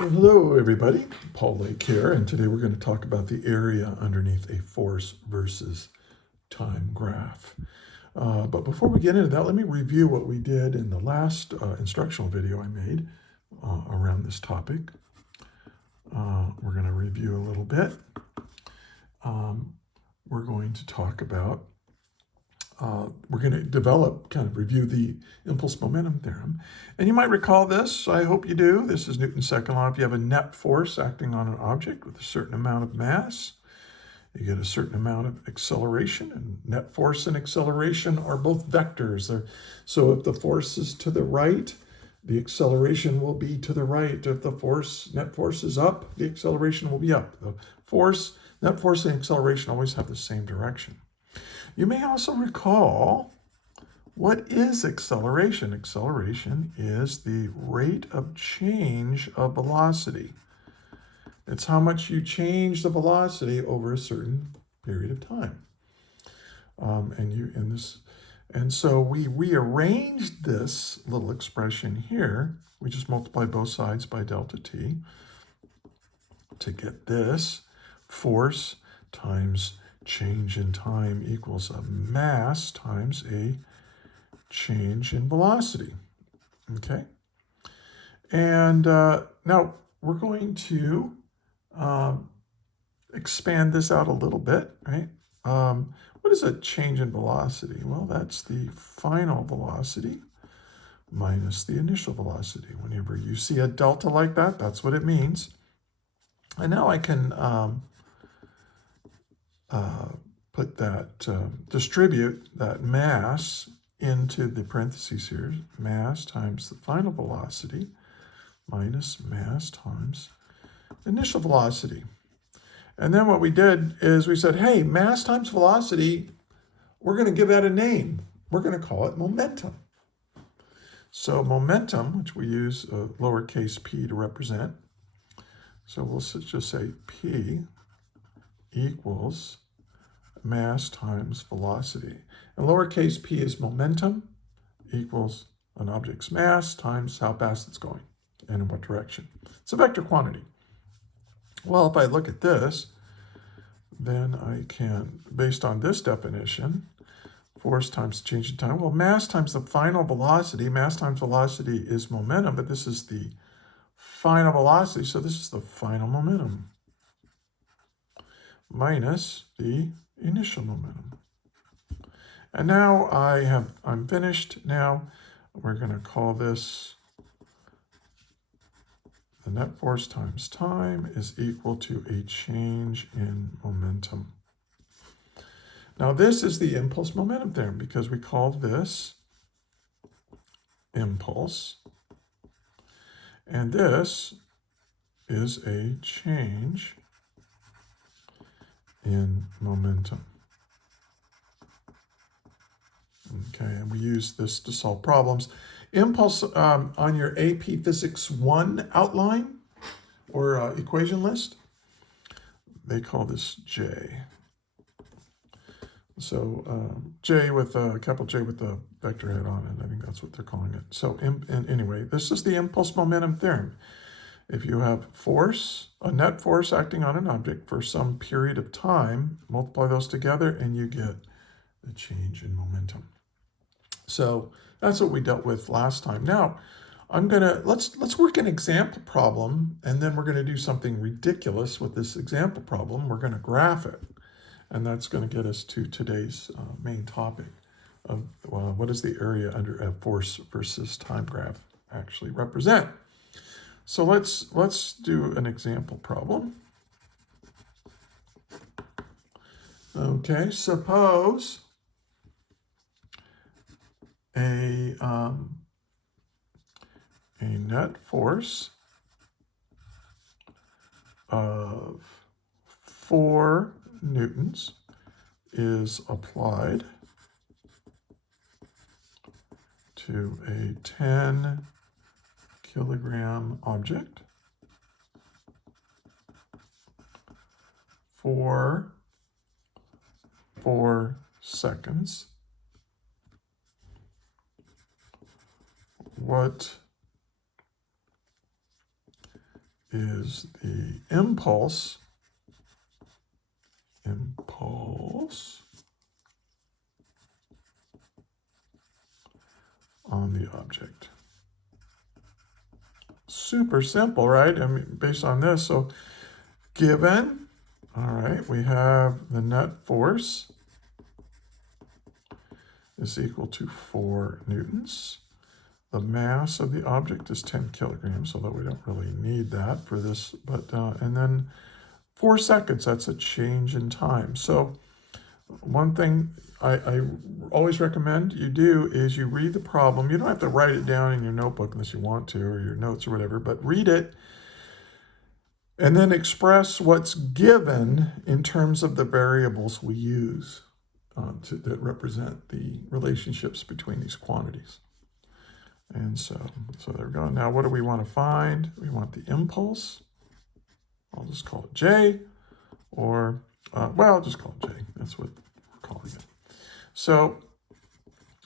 Well, hello, everybody. Paul Lake here, and today we're going to talk about the area underneath a force versus time graph. But before we get into that, let me review what we did in the last instructional video I made around this topic. We're going to review a little bit. We're going to talk about we're going to review the impulse momentum theorem. And you might recall this, I hope you do. This is Newton's second law. If you have a net force acting on an object with a certain amount of mass, you get a certain amount of acceleration. And net force and acceleration are both vectors. So if the force is to the right, the acceleration will be to the right. If the net force is up, the acceleration will be up. Net force and acceleration always have the same direction. You may also recall, what is acceleration? Acceleration is the rate of change of velocity. It's how much you change the velocity over a certain period of time. And so we rearranged this little expression here. We just multiply both sides by delta t to get this. Force times change in time equals a mass times a change in velocity. Okay? And now we're going to expand this out a little bit, right? What is a change in velocity? Well, that's the final velocity minus the initial velocity. Whenever you see a delta like that, that's what it means. And now I can distribute that mass into the parentheses here. Mass times the final velocity minus mass times initial velocity. And then what we did is we said, hey, mass times velocity, we're going to give that a name. We're going to call it momentum. So momentum, which we use lowercase p to represent. So we'll just say P equals mass times velocity. And lowercase p is momentum equals an object's mass times how fast it's going and in what direction. It's a vector quantity. Well, if I look at this, then I can, based on this definition, force times change in time. Well, mass times the final velocity. Mass times velocity is momentum, but this is the final velocity, so this is the final momentum minus the initial momentum. And now I'm finished. Now we're going to call this the net force times time is equal to a change in momentum. Now this is the impulse momentum theorem because we called this impulse. And this is a change in momentum. Okay, and we use this to solve problems. Impulse on your AP Physics 1 outline or equation list, they call this J. So J with a capital J with the vector head on it. I think that's what they're calling it. So anyway, this is the impulse momentum theorem. If you have force, a net force acting on an object for some period of time, multiply those together and you get the change in momentum. So that's what we dealt with last time. Now, let's work an example problem, and then we're gonna do something ridiculous with this example problem. We're gonna graph it, and that's gonna get us to today's main topic of what does the area under a force versus time graph actually represent. So let's do an example problem. Okay, suppose a net force of 4 newtons is applied to a 10 kilogram object for 4 seconds. What is the impulse on the object. Super simple, right? I mean, based on this, so given, all right, we have the net force is equal to 4 newtons. The mass of the object is 10 kilograms, although we don't really need that for this, but, and then 4 seconds, that's a change in time. So one thing I always recommend you do is you read the problem. You don't have to write it down in your notebook unless you want to, or your notes or whatever, but read it and then express what's given in terms of the variables we use that represent the relationships between these quantities. And so there we go. Now, what do we want to find? We want the impulse. I'll just call it J, or, well, I'll just call it J. That's what we're calling it. So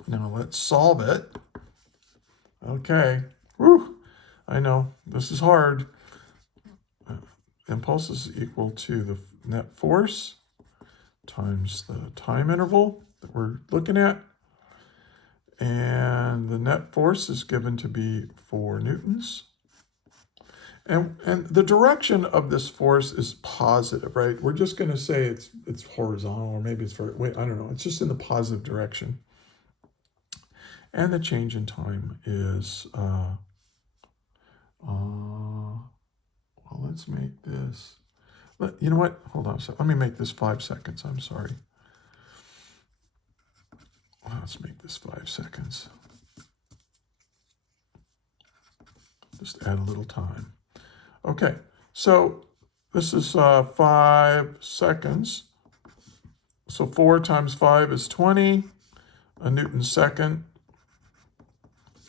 now let's solve it. Okay. Whew. I know, this is hard. Impulse is equal to the net force times the time interval that we're looking at. And the net force is given to be 4 newtons. And the direction of this force is positive, right? We're just going to say it's horizontal, or maybe it's I don't know. It's just in the positive direction. And the change in time is, well, let's make this, you know what? Hold on a second. Let me make this 5 seconds. I'm sorry. Let's make this 5 seconds. Just add a little time. Okay, so this is 5 seconds. So 4 times 5 is 20. A Newton second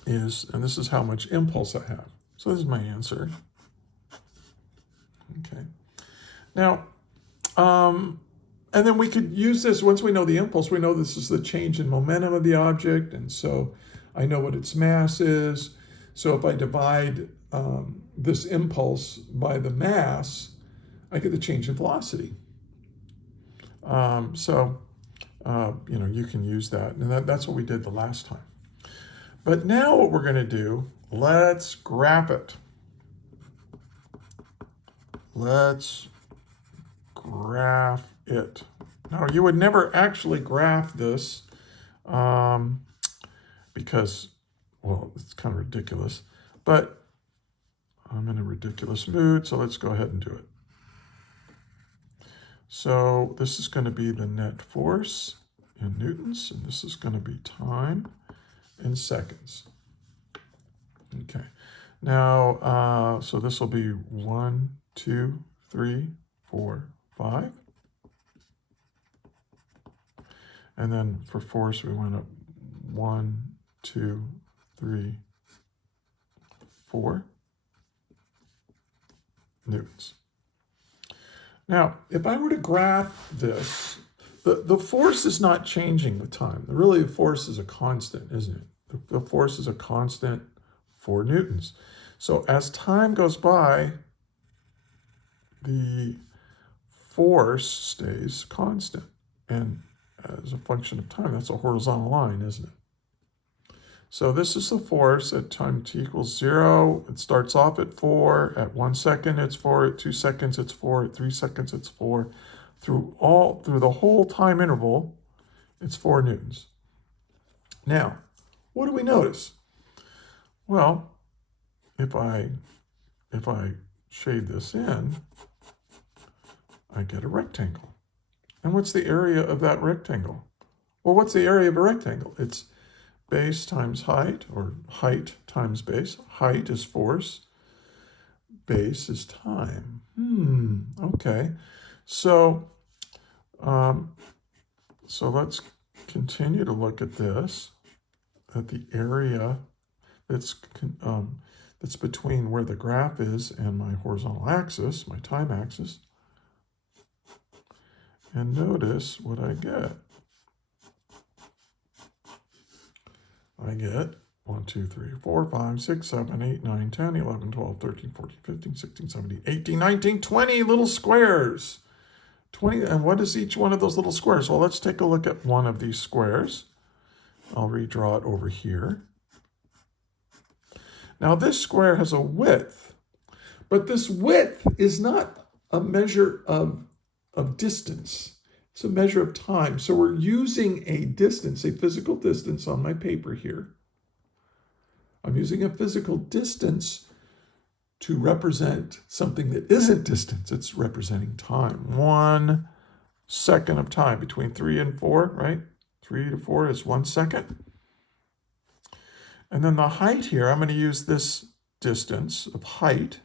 is, and this is how much impulse I have. So this is my answer. Okay. Now, and then we could use this, once we know the impulse, we know this is the change in momentum of the object, and so I know what its mass is. So if I divide this impulse by the mass, I get the change in velocity. You know, you can use that, and that's what we did the last time. But now what we're going to do, let's graph it. Let's graph it. Now, you would never actually graph this because, well, it's kind of ridiculous, but I'm in a ridiculous mood, so let's go ahead and do it. So this is going to be the net force in newtons, and this is going to be time in seconds. Okay. Now, so this will be 1, 2, 3, 4, 5. And then for force, we went up 1, 2, 3, 4 newtons. Now, if I were to graph this, the force is not changing with time. Really, the force is a constant, isn't it? The force is a constant 4 newtons. So as time goes by, the force stays constant. And as a function of time, that's a horizontal line, isn't it? So this is the force at time t equals 0. It starts off at 4. At 1 second, it's 4. At 2 seconds, it's 4. At 3 seconds, it's 4. Through the whole time interval, it's 4 newtons. Now, what do we notice? Well, if I shade this in, I get a rectangle. And what's the area of that rectangle? Well, what's the area of a rectangle? It's base times height, or height times base. Height is force. Base is time. Okay. So let's continue to look at this, at the area that's between where the graph is and my horizontal axis, my time axis. And notice what I get. I get 1, 2, 3, 4, 5, 6, 7, 8, 9, 10, 11, 12, 13, 14, 15, 16, 17, 18, 19, 20 little squares. 20, and what is each one of those little squares? Well, let's take a look at one of these squares. I'll redraw it over here. Now this square has a width, but this width is not a measure of distance. It's a measure of time. So we're using a distance, a physical distance on my paper here. I'm using a physical distance to represent something that isn't distance. It's representing time. 1 second of time between 3 and 4, right? 3 to 4 is 1 second. And then the height here, I'm going to use this distance of height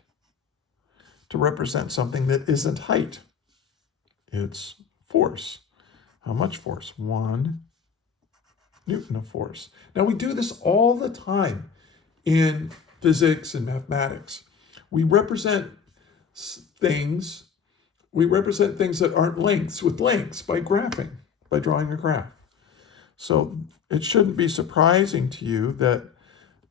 to represent something that isn't height. It's force. How much force? 1 Newton of force. Now we do this all the time in physics and mathematics. We represent things that aren't lengths with lengths by graphing, by drawing a graph. So it shouldn't be surprising to you that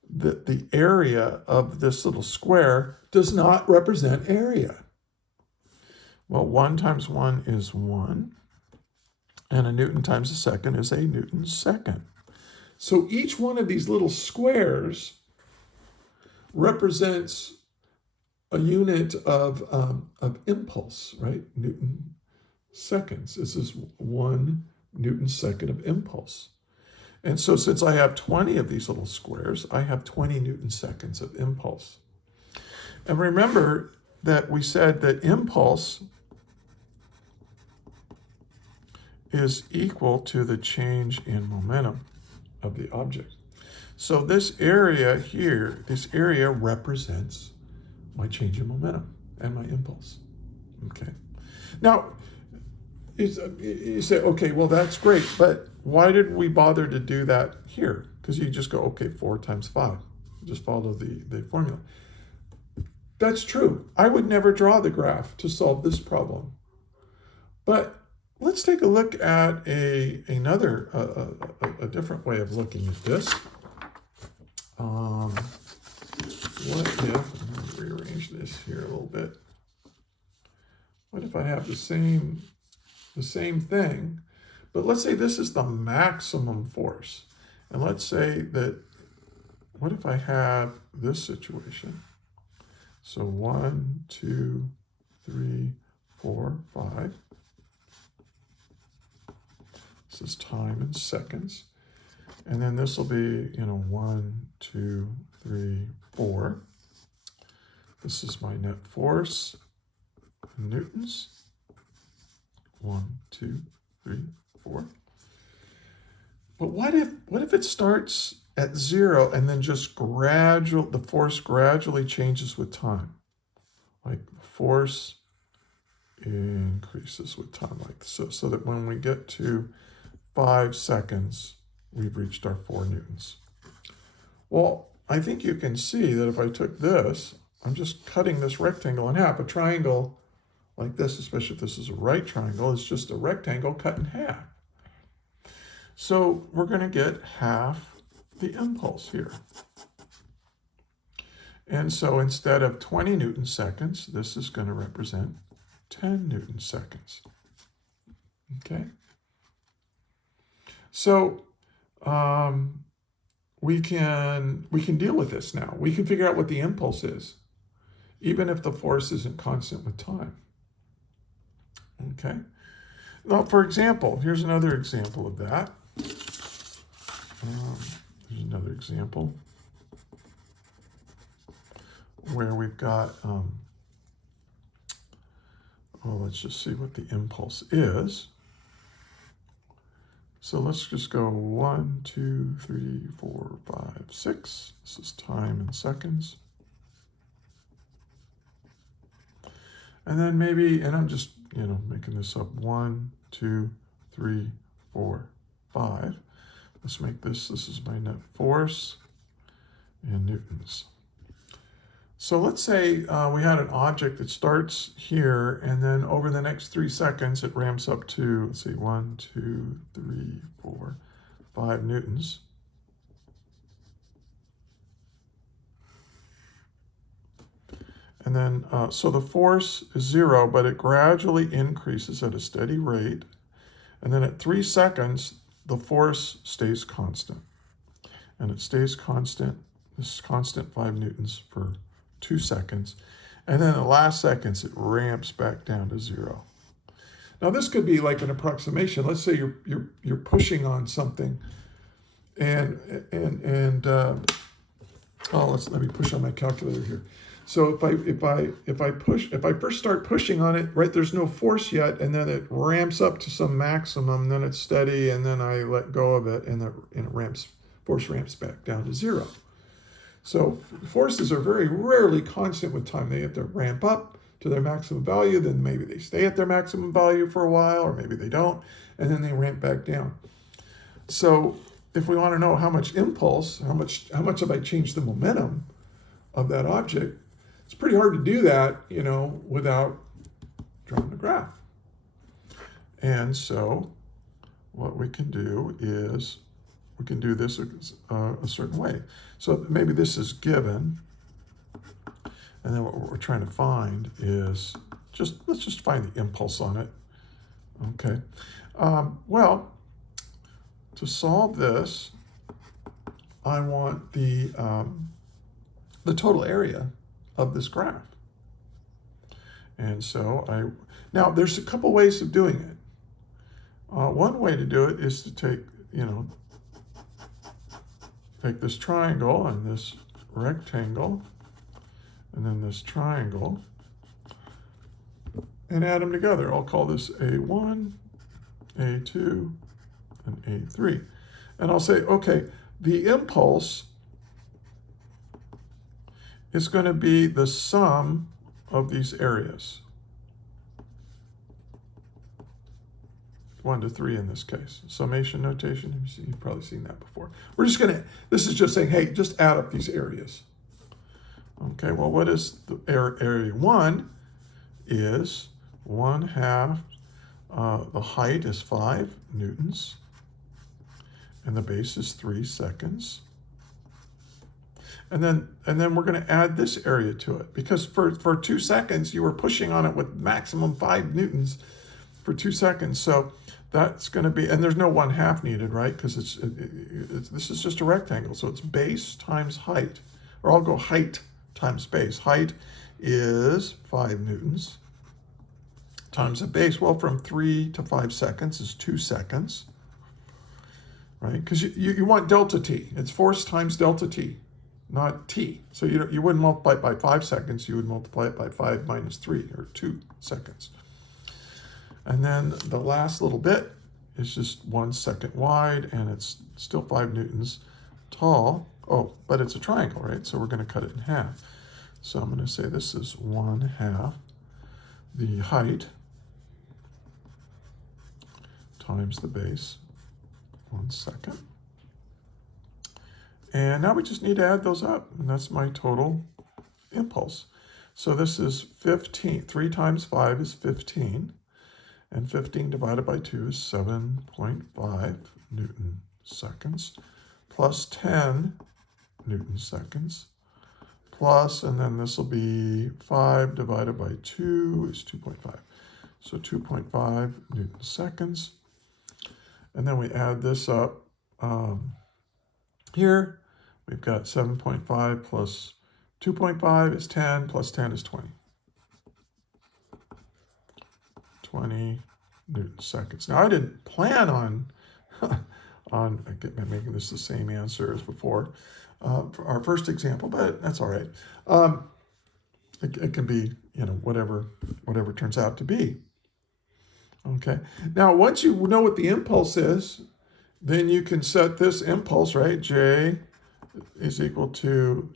the area of this little square does not represent area. Well, 1 times 1 is 1, and a Newton times a second is a Newton second. So each one of these little squares represents a unit of impulse, right? Newton seconds. This is 1 Newton second of impulse. And so since I have 20 of these little squares, I have 20 Newton seconds of impulse. And remember that we said that impulse is equal to the change in momentum of the object. So this area here, this area represents my change in momentum and my impulse. Okay. Now, you say, okay, well, that's great, but why did we bother to do that here? Because you just go, okay, 4 times 5. Just follow the formula. That's true. I would never draw the graph to solve this problem. But let's take a look at a different way of looking at this. What if, I'm going to rearrange this here a little bit. What if I have the same thing, but let's say this is the maximum force. And let's say that, what if I have this situation? So 1, 2, 3, 4, 5. This is time in seconds. And then this will be, 1, 2, 3, 4. This is my net force in newtons. 1, 2, 3, 4. But what if it starts at 0 and then just the force gradually changes with time? Like the force increases with time, like so that when we get to 5 seconds, we've reached our 4 newtons. Well, I think you can see that if I took this, I'm just cutting this rectangle in half. A triangle like this, especially if this is a right triangle, is just a rectangle cut in half. So we're going to get half the impulse here. And so instead of 20 Newton seconds, this is going to represent 10 Newton seconds. Okay? So we can deal with this now. We can figure out what the impulse is, even if the force isn't constant with time. Okay? Now, for example, here's another example of that. Here's another example where we've got, let's just see what the impulse is. So let's just go 1, 2, 3, 4, 5, 6. This is time in seconds. And then maybe, and I'm just, making this up, 1, 2, 3, 4, 5. Let's make this is my net force in newtons. So let's say we had an object that starts here, and then over the next 3 seconds, it ramps up to, let's see, 1, 2, 3, 4, 5 newtons. And then, so the force is 0, but it gradually increases at a steady rate. And then at 3 seconds, the force stays constant. And it stays constant, this is constant 5 newtons for 2 seconds. And then in the last seconds, it ramps back down to 0. Now this could be like an approximation. Let's say you're pushing on something, let me push on my calculator here. So if I first start pushing on it, right, there's no force yet, and then it ramps up to some maximum, then it's steady, and then I let go of it, and force ramps back down to 0. So forces are very rarely constant with time. They have to ramp up to their maximum value, then maybe they stay at their maximum value for a while, or maybe they don't, and then they ramp back down. So if we want to know how much impulse, how much have I changed the momentum of that object, it's pretty hard to do that, without drawing the graph. And so what we can do is we can do this a certain way. So maybe this is given, and then what we're trying to find is let's just find the impulse on it. Okay. Well, to solve this, I want the total area of this graph. And so now there's a couple ways of doing it. One way to do it is to take this triangle and this rectangle and then this triangle and add them together. I'll call this A1, A2, and A3. And I'll say, okay, the impulse is going to be the sum of these areas. 1 to 3 in this case. Summation notation, you've probably seen that before. This is just saying, hey, just add up these areas. Okay, well, what is the area 1 is 1/2, the height is 5 newtons, and the base is 3 seconds. And then we're going to add this area to it, because for 2 seconds, you were pushing on it with maximum 5 newtons for 2 seconds. So that's going to be, and there's no 1/2 needed, right? Because this is just a rectangle. So it's base times height, or I'll go height times base. Height is 5 newtons times the base. Well, from 3 to 5 seconds is 2 seconds, right? Because you want delta t. It's force times delta t, not t. So you wouldn't multiply it by 5 seconds. You would multiply it by 5 minus 3, or 2 seconds. And then the last little bit is just 1 second wide, and it's still 5 newtons tall. Oh, but it's a triangle, right? So we're going to cut it in half. So I'm going to say this is 1/2 the height times the base, 1 second. And now we just need to add those up, and that's my total impulse. So this is 15. 3 times 5 is 15. And 15 divided by 2 is 7.5 Newton seconds, plus 10 Newton seconds, plus, and then this will be 5 divided by 2 is 2.5. So 2.5 Newton seconds. And then we add this up here. We've got 7.5 plus 2.5 is 10, plus 10 is 20. 20 Newton seconds. Now I didn't plan on making this the same answer as before for our first example, but that's all right. It can be, whatever turns out to be. Okay. Now once you know what the impulse is, then you can set this impulse, right? J is equal to,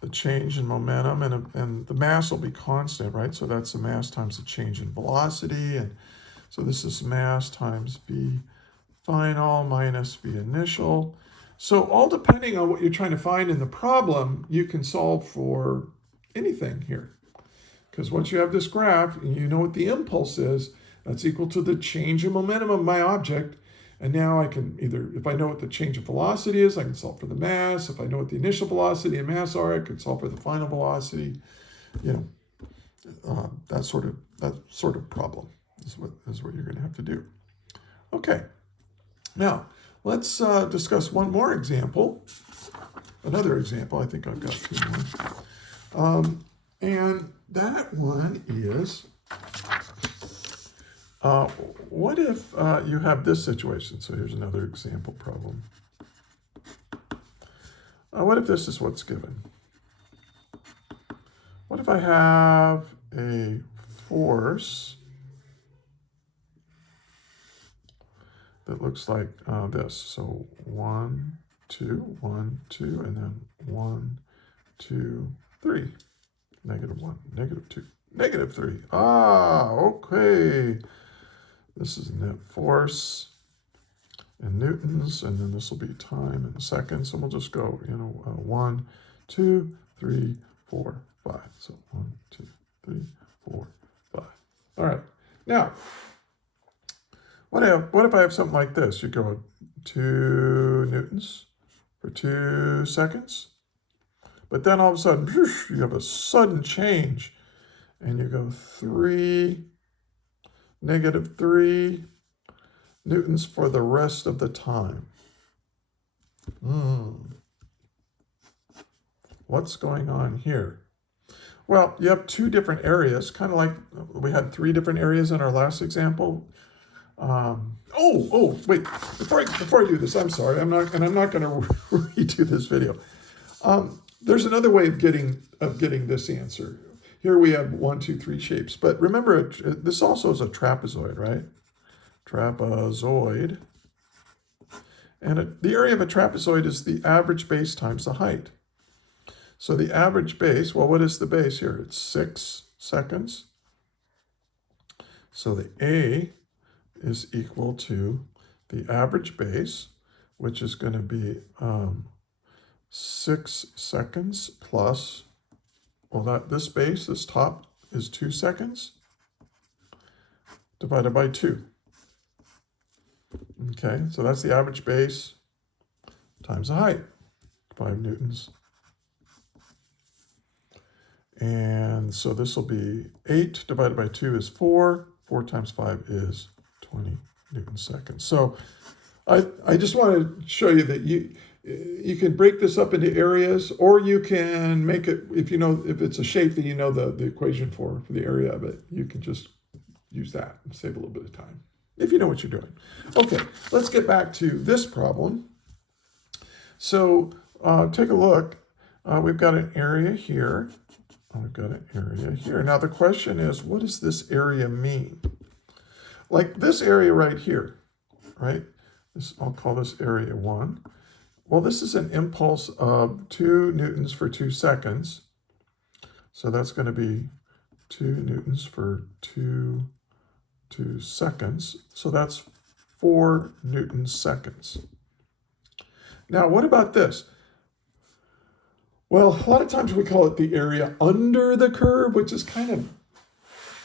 the change in momentum, and the mass will be constant, right? So that's the mass times the change in velocity. And so this is mass times v final minus v initial. So all depending on what you're trying to find in the problem, you can solve for anything here. Because once you have this graph and you know what the impulse is, that's equal to the change in momentum of my object. And now I can either, if I know what the change of velocity is, I can solve for the mass. If I know what the initial velocity and mass are, I can solve for the final velocity. you know, that sort of problem is what you're going to have to do. Okay, now let's discuss one more example. Another example. I think I've got two more, and that one is. What if you have this situation? So here's another example problem. What if this is what's given? What if I have a force that looks like this? So 1, 2, 1, 2, and then 1, 2, 3. -1, -2, -3. Ah, okay. This is net force in newtons, and then this will be time in seconds. And we'll just go, 1, 2, 3, 4, 5. So 1, 2, 3, 4, 5. All right. Now, what if I have something like this? You go 2 newtons for 2 seconds, but then all of a sudden, you have a sudden change, and you go -3 newtons for the rest of the time. What's going on here? Well, you have 2 different areas, kind of like we had 3 different areas in our last example. Wait, before I do this, I'm sorry, I'm not going to redo this video. There's another way of getting this answer. Here we have 1, 2, 3 shapes, but remember, this also is a trapezoid, right? Trapezoid. And the area of a trapezoid is the average base times the height. So the average base, well, what is the base here? It's 6 seconds. So the A is equal to the average base, which is going to be 6 seconds plus, well, this base, this top, is 2 seconds divided by 2. Okay, so that's the average base times the height, 5 newtons. And so this will be 8 divided by 2 is 4. 4 times 5 is 20 newton seconds. So I just want to show you that you can break this up into areas, or you can make it, if it's a shape that you know the equation for the area of it, you can just use that and save a little bit of time, if you know what you're doing. Okay, let's get back to this problem. So take a look. We've got an area here. We've got an area here. Now the question is, what does this area mean? Like this area right here, right? I'll call this area 1. Well, this is an impulse of 2 newtons for 2 seconds. So that's going to be 2 newtons for 2 seconds. So that's 4 newton seconds. Now, what about this? Well, a lot of times we call it the area under the curve, which is kind of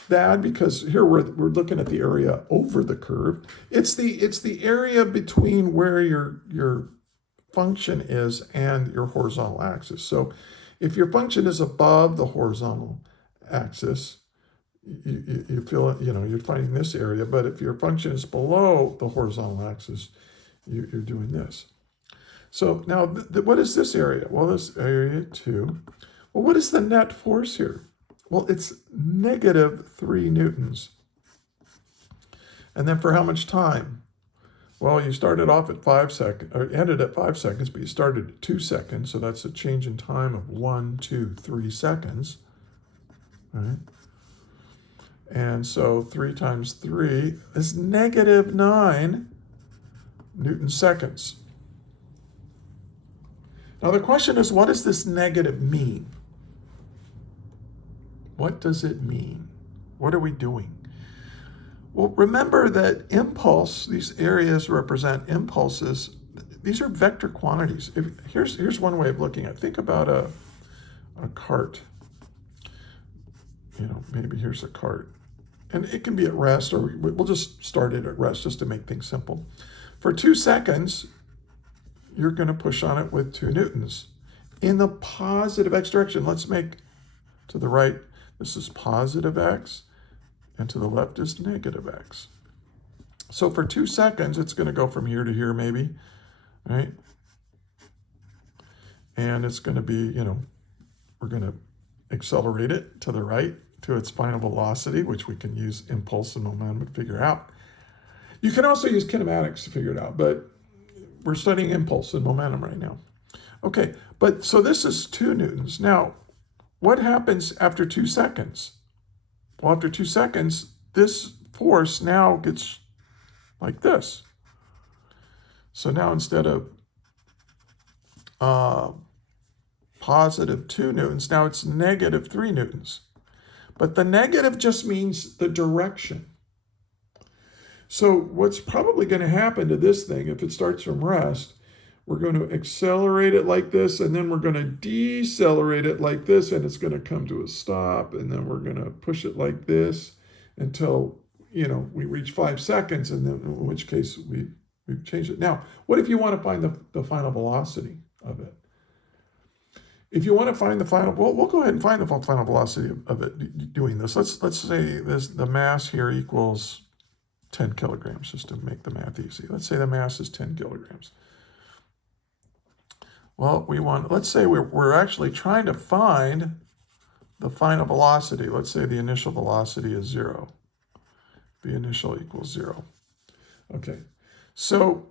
bad because here we're looking at the area over the curve. It's the area between where your function is and your horizontal axis. So if your function is above the horizontal axis, you feel, you're finding this area, but if your function is below the horizontal axis, you're doing this. So now, what is this area? Well, this area 2. Well, what is the net force here? Well, it's -3 newtons. And then for how much time? Well, you started off at 5 seconds, or ended at 5 seconds, but you started at 2 seconds, so that's a change in time of 1, 2, 3 seconds. All right? And so 3 times 3 is -9 newton seconds. Now the question is, what does this negative mean? What does it mean? What are we doing? Well, remember that impulse, these areas represent impulses. These are vector quantities. Here's one way of looking at it. Think about a cart. Maybe here's a cart. And it can be at rest, or we'll just start it at rest just to make things simple. For 2 seconds, you're going to push on it with 2 newtons. In the positive x direction, let's make To the right, this is positive x, and to the left is negative x. So for 2 seconds, it's going to go from here to here maybe, right? And it's going to be, you know, we're going to accelerate it to the right to its final velocity, which we can use impulse and momentum to figure out. You can also use kinematics to figure it out, but we're studying impulse and momentum right now. Okay, but so this is 2 newtons. Now, what happens after 2 seconds? Well, after 2 seconds, this force now gets like this. So now instead of positive 2 newtons, now it's negative 3 newtons. But the negative just means the direction. So what's probably going to happen to this thing, if it starts from rest, we're going to accelerate it like this, and then we're going to decelerate it like this, and it's going to come to a stop, and then we're going to push it like this until, you know, we reach 5 seconds, and then in which case we've changed it. Now, what if you want to find the final velocity of it? If you want to find the final, well, we'll go ahead and find the final velocity of it doing this. Let's say the mass here equals 10 kilograms, just to make the math easy. Let's say the mass is 10 kilograms. Well, let's say we're actually trying to find the final velocity. Let's say the initial velocity is 0. V initial equals 0. Okay, so,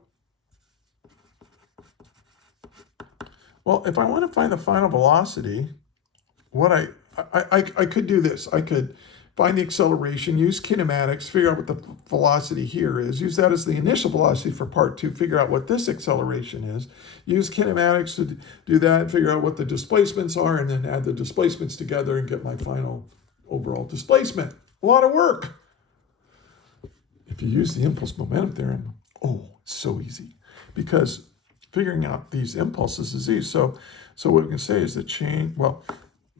well, if I want to find the final velocity, what I could do this. I could find the acceleration, use kinematics, figure out what the velocity here is, use that as the initial velocity for part 2, figure out what this acceleration is, use kinematics to do that, figure out what the displacements are, and then add the displacements together and get my final overall displacement. A lot of work. If you use the impulse momentum theorem, oh, it's so easy, because figuring out these impulses is easy. So what we can say is that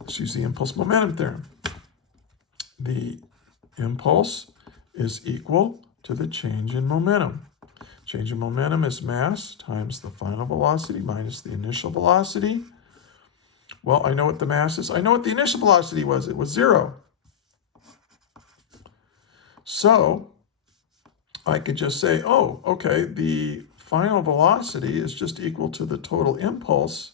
let's use the impulse momentum theorem. The impulse is equal to the change in momentum. Change in momentum is mass times the final velocity minus the initial velocity. Well, I know what the mass is. I know what the initial velocity was. It was 0. So I could just say, oh, okay, the final velocity is just equal to the total impulse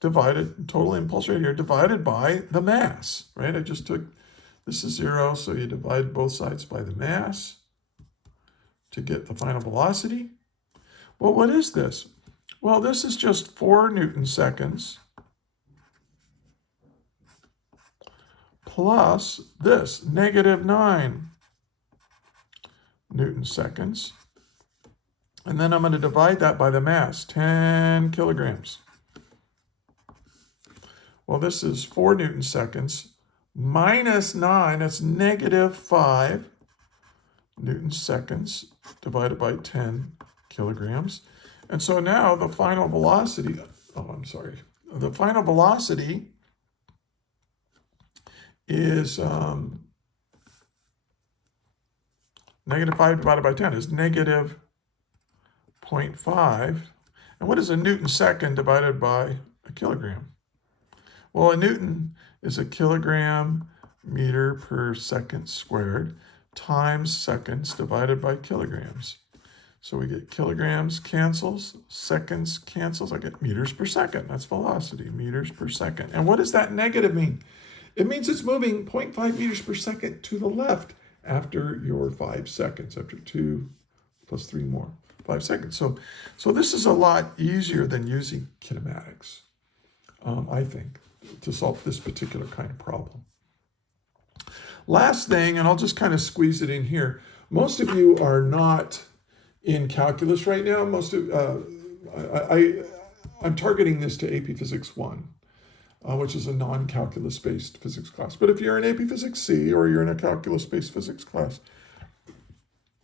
total impulse right here, divided by the mass, right? I just took, this is 0, so you divide both sides by the mass to get the final velocity. Well, what is this? Well, this is just 4 Newton seconds plus this, negative 9 Newton seconds. And then I'm going to divide that by the mass, 10 kilograms. Well, this is 4 Newton seconds minus 9, that's negative 5 Newton seconds divided by 10 kilograms. And so now the final velocity, the final velocity is negative 5 divided by 10 is negative 0.5. And what is a Newton second divided by a kilogram? Well, a Newton is a kilogram meter per second squared times seconds divided by kilograms. So we get kilograms cancels, seconds cancels, I get meters per second. That's velocity, meters per second. And what does that negative mean? It means it's moving 0.5 meters per second to the left after your 5 seconds, after 2 plus 3 more, 5 seconds. So this is a lot easier than using kinematics, I think, to solve this particular kind of problem. Last thing, and I'll just kind of squeeze it in here. Most of you are not in calculus right now. I'm targeting this to AP Physics 1, which is a non-calculus-based physics class. But if you're in AP Physics C, or you're in a calculus-based physics class,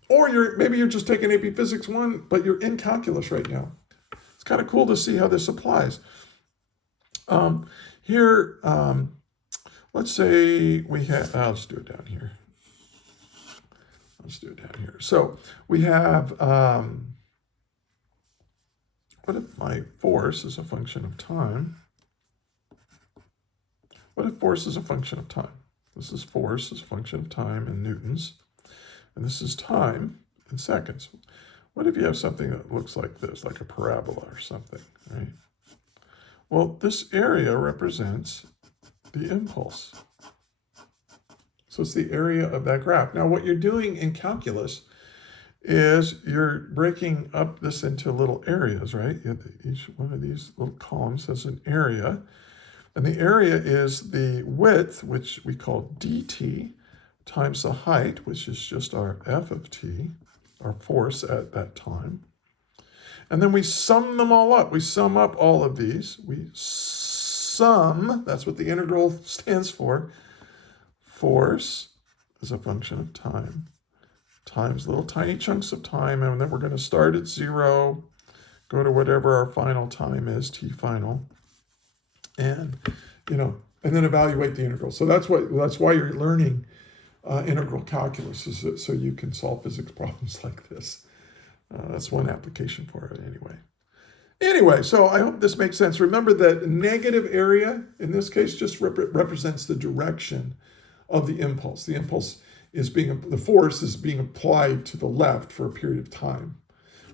or maybe you're just taking AP Physics 1, but you're in calculus right now, it's kind of cool to see how this applies. Here, let's say we have, let's do it down here. Let's do it down here. So we have, what if my force is a function of time? What if force is a function of time? This is force as a function of time in newtons, and this is time in seconds. What if you have something that looks like this, like a parabola or something, right? Well, this area represents the impulse. So it's the area of that graph. Now, what you're doing in calculus is you're breaking up this into little areas, right? Each one of these little columns has an area. And the area is the width, which we call dt, times the height, which is just our f of t, our force at that time. And then we sum them all up. We sum up all of these. We sum, that's what the integral stands for. Force is a function of time times little tiny chunks of time, and then we're going to start at 0, go to whatever our final time is, t final, and and then evaluate the integral. So that's why you're learning integral calculus, is so you can solve physics problems like this. That's one application for it anyway. So I hope this makes sense. Remember that negative area in this case just represents the direction of the impulse. The impulse the force is being applied to the left for a period of time.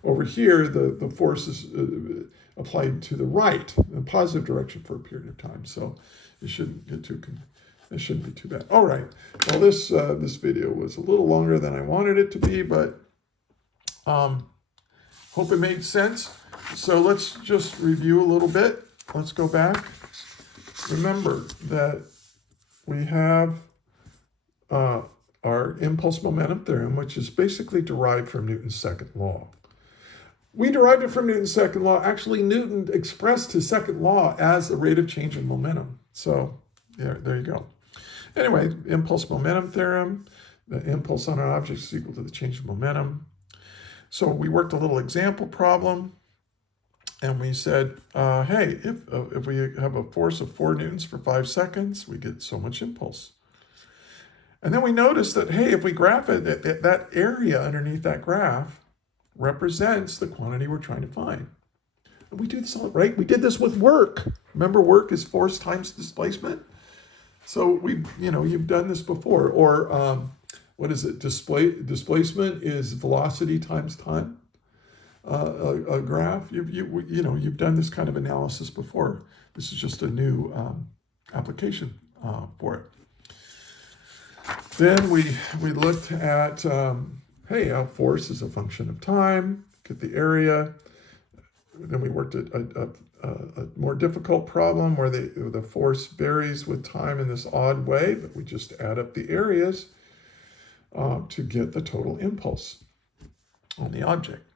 Over here, the force is applied to the right, in a positive direction for a period of time. So it shouldn't be too bad. All right. Well, this video was a little longer than I wanted it to be, but hope it made sense. So let's just review a little bit. Let's go back. Remember that we have our impulse momentum theorem, which is basically derived from Newton's second law. We derived it from Newton's second law. Actually, Newton expressed his second law as the rate of change in momentum. So there you go. Anyway, impulse momentum theorem, the impulse on an object is equal to the change of momentum. So we worked a little example problem, and we said, hey, if we have a force of 4 newtons for 5 seconds, we get so much impulse. And then we noticed that, hey, if we graph it, that area underneath that graph represents the quantity we're trying to find. And we do this all, right? We did this with work. Remember, work is force times displacement. So you've done this before. Or what is it? Displacement is velocity times time. A graph. You've done this kind of analysis before. This is just a new application for it. Then we looked at, hey, how force is a function of time, get the area. Then we worked at a more difficult problem where the force varies with time in this odd way, but we just add up the areas to get the total impulse on the object.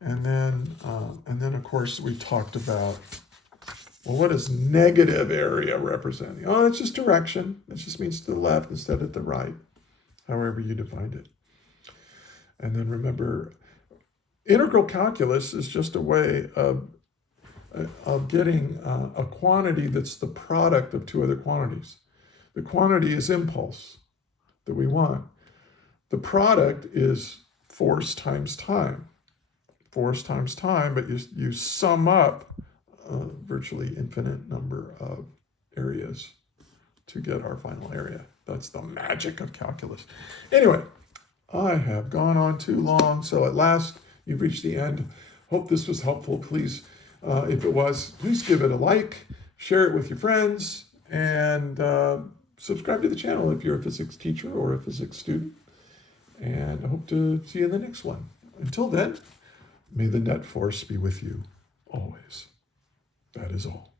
And then of course, we talked about, well, what does negative area represent? Oh, it's just direction. It just means to the left instead of the right, however you defined it. And then remember, integral calculus is just a way of getting a quantity that's the product of two other quantities. The quantity is impulse that we want. The product is force times time. Force times time, but you sum up a virtually infinite number of areas to get our final area. That's the magic of calculus. Anyway, I have gone on too long, so at last you've reached the end. Hope this was helpful. Please, if it was, please give it a like, share it with your friends, and subscribe to the channel if you're a physics teacher or a physics student. And I hope to see you in the next one. Until then, may the net force be with you always. That is all.